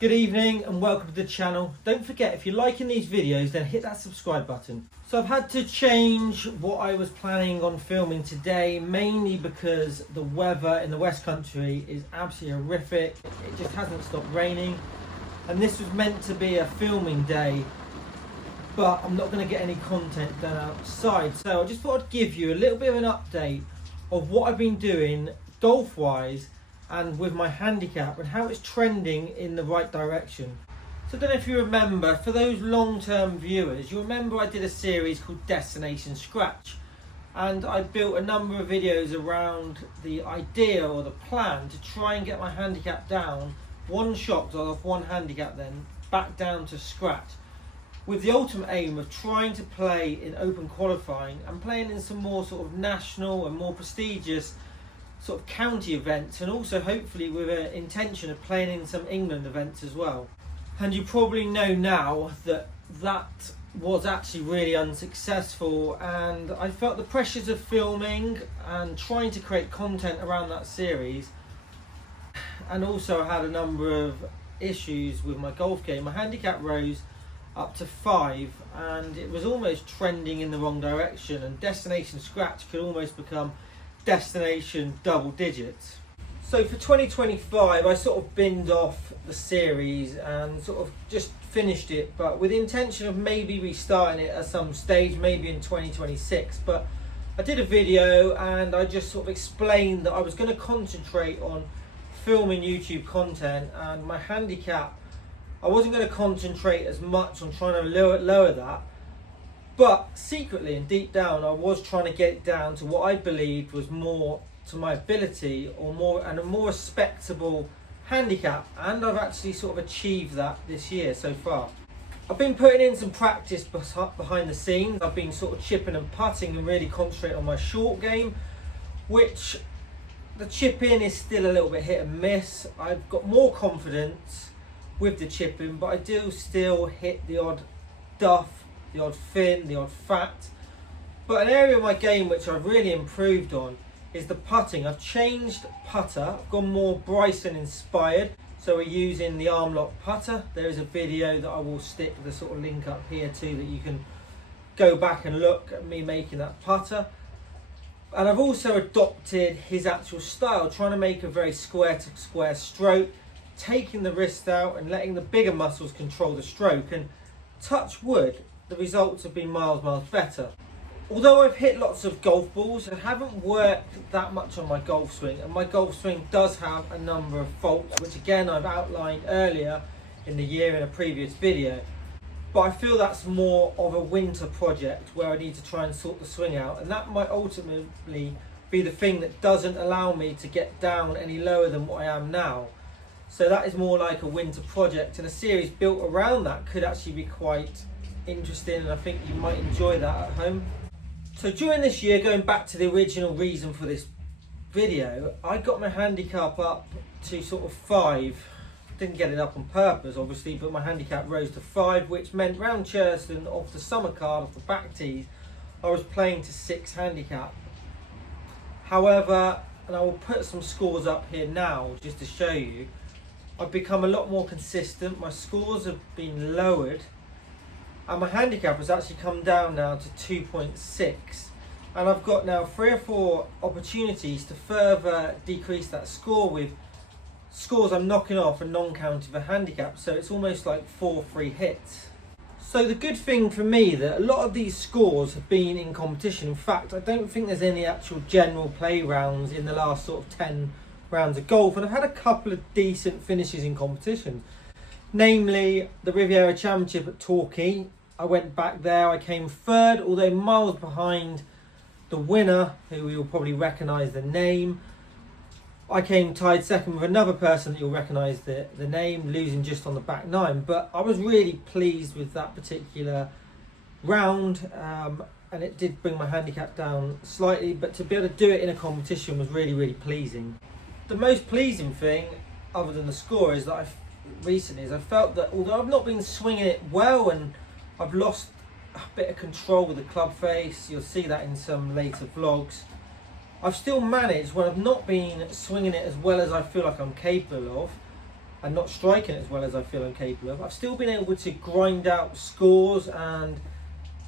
Good evening and welcome to the channel. Don't forget, if you're liking these videos, then hit that subscribe button. So I've had to change what I was planning on filming today, mainly because the weather in the West Country is absolutely horrific. It just hasn't stopped raining. And this was meant to be a filming day, but I'm not going to get any content done outside. So I just thought I'd give you a little bit of an update of what I've been doing golf-wise and with my handicap and how it's trending in the right direction. So I don't know if you remember, for those long-term viewers, you remember I did a series called Destination Scratch, and I built a number of videos around the idea or the plan to try and get my handicap down one shot off one handicap, then back down to scratch, with the ultimate aim of trying to play in open qualifying and playing in some more sort of national and more prestigious sort of county events, and also hopefully with an intention of playing in some England events as well. And you probably know now that that was actually really unsuccessful, and I felt the pressures of filming and trying to create content around that series, and also I had a number of issues with my golf game. My handicap rose up to 5 and it was almost trending in the wrong direction, and Destination Scratch could almost become destination double digits. So for 2025 I sort of binned off the series and sort of just finished it, but with the intention of maybe restarting it at some stage, maybe in 2026. But I did a video and I just sort of explained that I was going to concentrate on filming YouTube content, and my handicap, I wasn't going to concentrate as much on trying to lower that. But secretly and deep down, I was trying to get it down to what I believed was more to my ability, or more, and a more respectable handicap. And I've actually sort of achieved that this year so far. I've been putting in some practice behind the scenes. I've been sort of chipping and putting and really concentrating on my short game, which the chip in is still a little bit hit and miss. I've got more confidence with the chipping, but I do still hit the odd duff, the odd fin, the odd fat. But an area of my game which I've really improved on is the putting. I've changed putter. I've gone more Bryson inspired, so we're using the arm lock putter. There is a video that I will stick the sort of link up here too, that you can go back and look at me making that putter. And I've also adopted his actual style, trying to make a very square to square stroke, taking the wrist out and letting the bigger muscles control the stroke, and touch wood, the results have been miles better. Although I've hit lots of golf balls, I haven't worked that much on my golf swing, and my golf swing does have a number of faults, which again I've outlined earlier in the year in a previous video. But I feel that's more of a winter project where I need to try and sort the swing out, and that might ultimately be the thing that doesn't allow me to get down any lower than what I am now. So that is more like a winter project, and a series built around that could actually be quite interesting, and I think you might enjoy that at home. So during this year, going back to the original reason for this video, I got my handicap up to sort of 5. Didn't get it up on purpose obviously, but my handicap rose to 5, which meant round Churston off the summer card, off the back tees, I was playing to 6 handicap. However, and I will put some scores up here now just to show you, I've become a lot more consistent. My scores have been lowered, and my handicap has actually come down now to 2.6, and I've got now 3 or 4 opportunities to further decrease that score with scores I'm knocking off and non-counting for handicap, so it's almost like 4 free hits. So the good thing for me that a lot of these scores have been in competition. In fact, I don't think there's any actual general play rounds in the last sort of 10 rounds of golf, and I've had a couple of decent finishes in competition, namely the Riviera Championship at Torquay. I went back there, I came 3rd, although miles behind the winner, who you'll probably recognise the name. I came tied 2nd with another person that you'll recognise the name, losing just on the back 9. But I was really pleased with that particular round, and it did bring my handicap down slightly, but to be able to do it in a competition was really pleasing. The most pleasing thing, other than the score, is that I felt that although I've not been swinging it well and I've lost a bit of control with the club face, you'll see that in some later vlogs, I've still managed, when I've not been swinging it as well as I feel like I'm capable of, and not striking as well as I feel I'm capable of, I've still been able to grind out scores and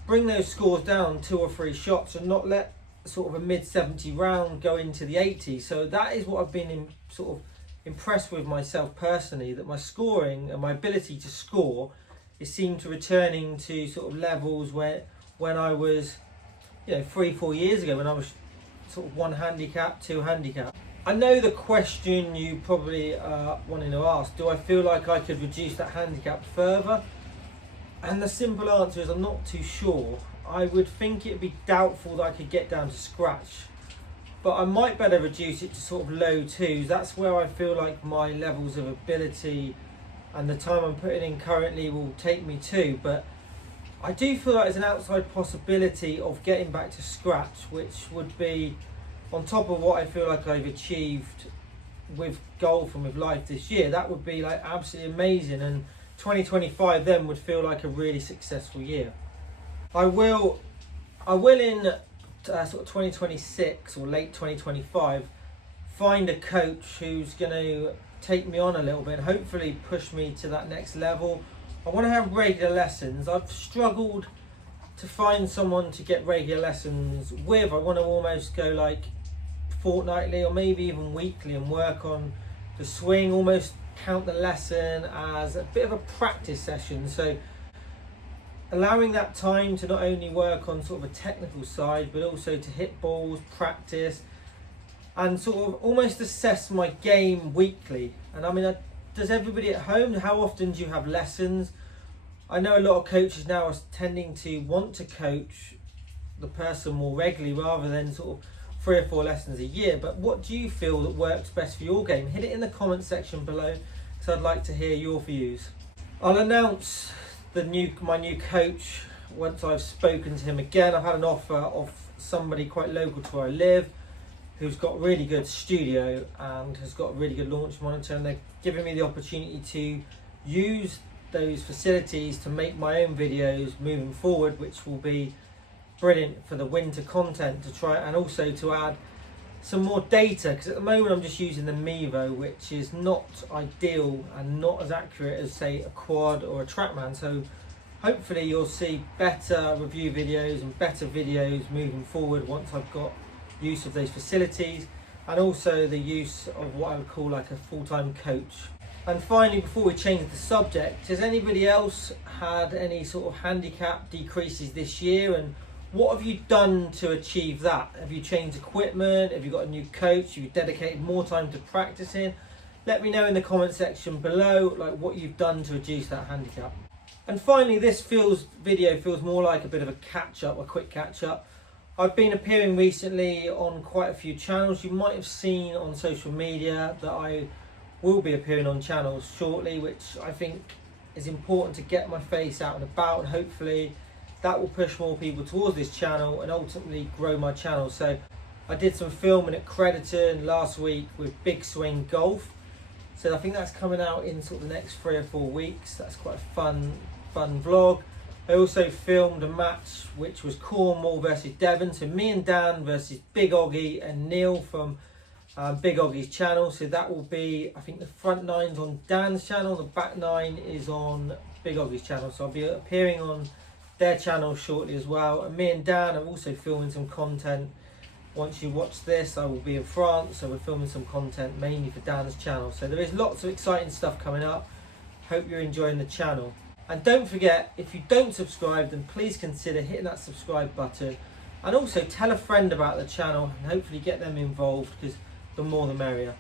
bring those scores down 2 or 3 shots and not let sort of a mid-70 round go into the 80s. So that is what I've been sort of impressed with myself personally, that my scoring and my ability to score is seemed to returning to sort of levels where when I was, 3-4 years ago, when I was sort of 1 handicap, 2 handicap. I know the question you probably wanting to ask, do I feel like I could reduce that handicap further? And the simple answer is I'm not too sure. I would think it'd be doubtful that I could get down to scratch, but I might better reduce it to sort of low 2s. That's where I feel like my levels of ability and the time I'm putting in currently will take me to. But I do feel like there's an outside possibility of getting back to scratch, which would be on top of what I feel like I've achieved with golf and with life this year. That would be like absolutely amazing, and 2025 then would feel like a really successful year. I will in sort of 2026 or late 2025 find a coach who's going to take me on a little bit and hopefully push me to that next level. I want to have regular lessons. I've struggled to find someone to get regular lessons with. I want to almost go like fortnightly or maybe even weekly and work on the swing, almost count the lesson as a bit of a practice session. So allowing that time to not only work on sort of a technical side, but also to hit balls, practice, and sort of almost assess my game weekly. And I mean, does everybody at home, how often do you have lessons? I know a lot of coaches now are tending to want to coach the person more regularly rather than sort of 3 or 4 lessons a year. But what do you feel that works best for your game? Hit it in the comment section below, so I'd like to hear your views. I'll announce my new coach once I've spoken to him again. I've had an offer of somebody quite local to where I live who's got really good studio and has got a really good launch monitor, and they're giving me the opportunity to use those facilities to make my own videos moving forward, which will be brilliant for the winter content to try, and also to add some more data, because at the moment I'm just using the Mevo, which is not ideal and not as accurate as say a quad or a Trackman. So hopefully you'll see better review videos and better videos moving forward once I've got use of those facilities, and also the use of what I would call like a full-time coach. And finally, before we change the subject, has anybody else had any sort of handicap decreases this year, and what have you done to achieve that? Have you changed equipment? Have you got a new coach? Have you dedicated more time to practicing? Let me know in the comment section below like what you've done to reduce that handicap. And finally, this video feels more like a bit of a catch-up, a quick catch-up. I've been appearing recently on quite a few channels. You might have seen on social media that I will be appearing on channels shortly, which I think is important to get my face out and about, and hopefully that will push more people towards this channel and ultimately grow my channel. So I did some filming at Crediton last week with Big Swing Golf. So I think that's coming out in sort of the next 3 or 4 weeks. That's quite a fun vlog. I also filmed a match which was Cornwall versus Devon. So me and Dan versus Big Oggy and Neil from Big Oggy's channel. So that will be, I think the front 9's on Dan's channel, the back 9 is on Big Oggy's channel. So I'll be appearing on their channel shortly as well. And me and Dan are also filming some content. Once you watch this, I will be in France, so we're filming some content mainly for Dan's channel. So there is lots of exciting stuff coming up. Hope you're enjoying the channel. And don't forget, if you don't subscribe, then please consider hitting that subscribe button, and also tell a friend about the channel and hopefully get them involved, because the more the merrier.